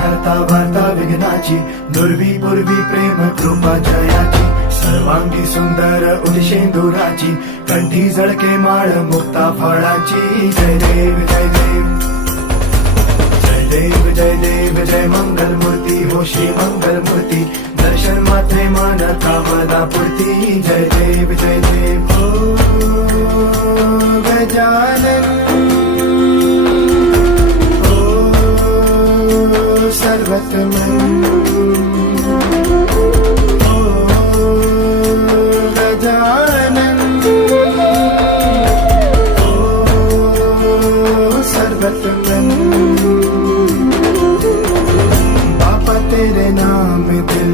हरता वार्ता विघ्नाची, नुरवी पूर्वी प्रेम कृपा जयाची, सर्वांगी सुंदर उदिशेंदुराची, कंठी झळके माळ मुक्ता फळाची. जय देव जय देव जय देव जय देव जय मंगल मूर्ती हो श्री मंगल मूर्ती, दर्शन मात्रे मानता वदा पुरती. जय देव जय देव हो गजानन हो सर्वतमन हो गजानन हो सर्वतमन. बापा तेरे नाम दिल